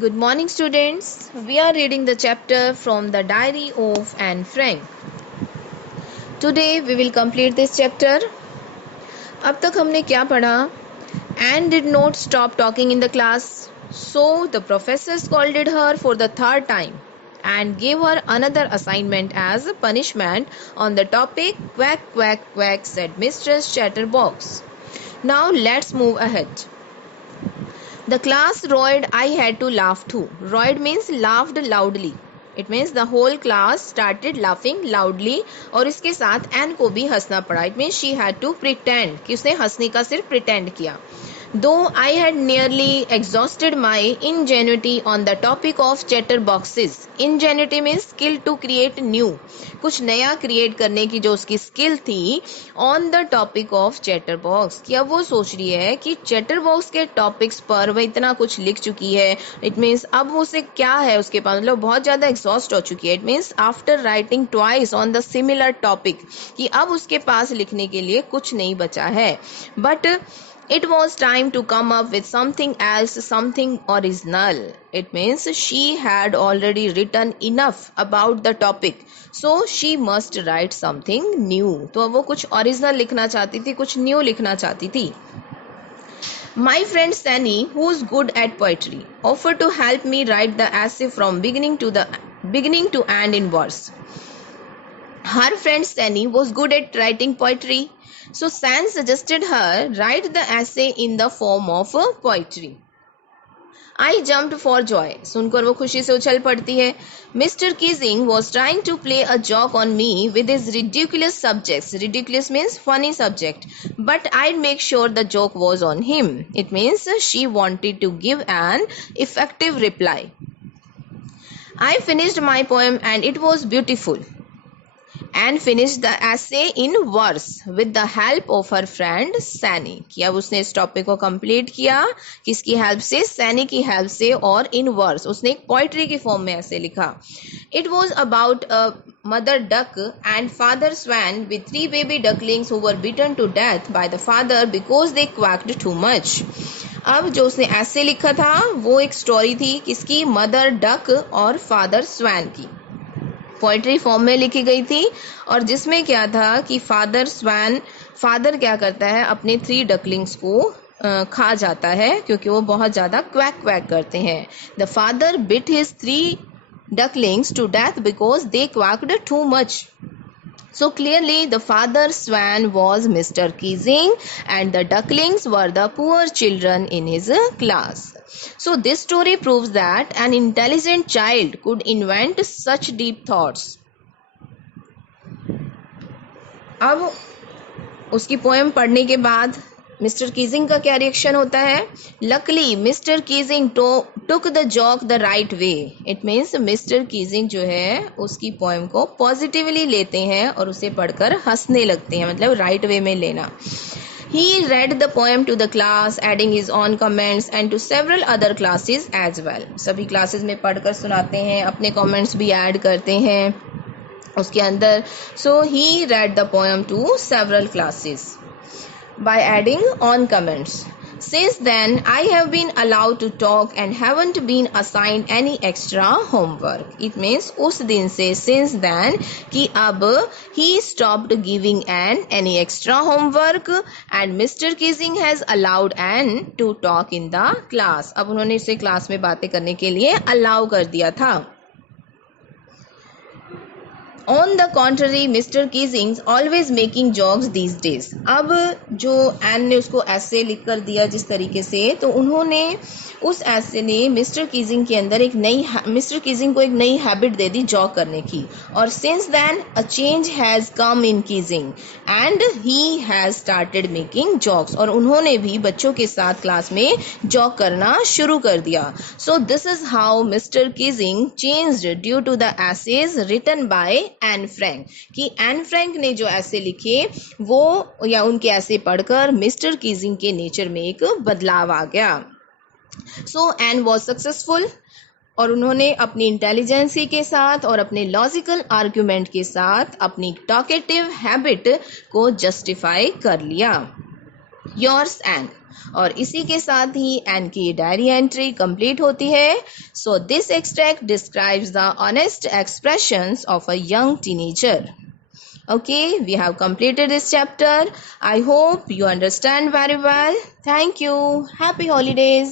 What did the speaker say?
Good morning, students. We are reading the chapter from the Diary of Anne Frank. Today we will complete this chapter. अब तक हमने क्या पढ़ा? Anne did not stop talking in the class, so the professor scolded her for the third time and gave her another assignment as a punishment on the topic quack quack quack, said Mistress Chatterbox. Now let's move ahead. The class roared. I had to laugh too. Roared means laughed loudly. It means the whole class started laughing loudly और इसके साथ N को भी हंसना पड़ा. It means she had to pretend कि उसने हंसने का सिर्फ pretend किया. Though I had nearly exhausted my ingenuity on the topic of chatterboxes. Ingenuity means skill to create new. कुछ नया क्रिएट करने की जो उसकी स्किल थी on the topic of chatterbox, कि अब वो सोच रही है कि चैटरबॉक्स के टॉपिक्स पर वह इतना कुछ लिख चुकी है. इट मीन्स अब उसे क्या है उसके पास, मतलब बहुत ज़्यादा एग्जॉस्ट हो चुकी है. It means after writing twice on the similar topic, कि अब उसके पास लिखने के लिए कुछ नहीं बचा है. But it was time to come up with something else, something original. It means she had already written enough about the topic, so she must write something new. तो वो कुछ original लिखना चाहती थी, कुछ new लिखना चाहती थी. My friend Sani, who's good at poetry, offered to help me write the essay from beginning to end in verse. Her friend Sani was good at writing poetry, so San suggested her write the essay in the form of poetry. I jumped for joy. सुनकर वो खुशी से उछल पड़ती है. Mr. Keesing was trying to play a joke on me with his ridiculous subjects. Ridiculous means funny subject. But I'd make sure the joke was on him. It means she wanted to give an effective reply. I finished my poem and it was beautiful. And finished the essay in verse with the help of her friend Sani. कि अब उसने इस topic को complete किया किसकी help से? सैनी की help से, और इन वर्स उसने एक पोइट्री की फॉर्म में ऐसे लिखा. It was about a mother duck and father swan with 3 baby ducklings who were beaten to death by the father because they quacked too much. अब जो उसने ऐसे लिखा था वो एक स्टोरी थी किसकी? मदर डक और फादर स्वैन की. पोइट्री फॉर्म में लिखी गई थी, और जिसमें क्या था कि फादर क्या करता है, अपने 3 डकलिंग्स को खा जाता है क्योंकि वो बहुत ज़्यादा क्वैक क्वैक करते हैं. The father bit his 3 ducklings to death because they quacked too much. So clearly the father swan was Mr. Keesing and the ducklings were the poor children in his class. So this story proves that an intelligent child could invent such deep thoughts. अब उसकी poem पढ़ने के बाद mister Keesing का क्या reaction होता है? Luckily mister Keesing took the joke the right way. It means mister Keesing जो है उसकी पोएम को पॉजिटिवली लेते हैं और उसे पढ़कर हंसने लगते हैं, मतलब राइट वे में लेना. He read the poem to the class, adding his own comments and to several other classes as well. सभी क्लासेस में पढ़कर सुनाते हैं, अपने कमेंट्स भी ऐड करते हैं उसके अंदर. So he read the poem to several classes by adding on comments. Since then, I have been allowed to talk and haven't been assigned any extra homework. It means उस दिन से, since then, कि अब he stopped giving Anne any extra homework and Mr. Keesing has allowed Anne to talk in the class. अब उन्होंने इसे class में बातें करने के लिए अलाउ कर दिया था. On the contrary, Mr. Keesing's always making jokes these days. अब जो एन ने उसको ऐसे लिख कर दिया जिस तरीके से, तो उन्होंने उस ऐसे ने मिस्टर कीजिंग के अंदर मिस्टर कीजिंग को एक नई हैबिट दे दी जॉक करने की. और since then a change has come in Keesing and he has started making jokes. और उन्होंने भी बच्चों के साथ क्लास में जॉक करना शुरू कर दिया. So this is how mister Keesing changed due to the essays written by Anne Frank. कि एन फ्रैंक ने जो ऐसे लिखे वो या उनके ऐसे पढ़कर मिस्टर कीजिंग के नेचर में एक बदलाव आ गया. सो एन वॉज सक्सेसफुल, और उन्होंने अपनी इंटेलिजेंसी के साथ और अपने लॉजिकल आर्ग्यूमेंट के साथ अपनी टॉकेटिव हैबिट को जस्टिफाई कर लिया. Yours Anne. और इसी के साथ ही एन की डायरी एंट्री कंप्लीट होती है। So this extract describes the honest expressions of a young teenager. Okay, we have completed this chapter. I hope you understand very well. Thank you. Happy holidays.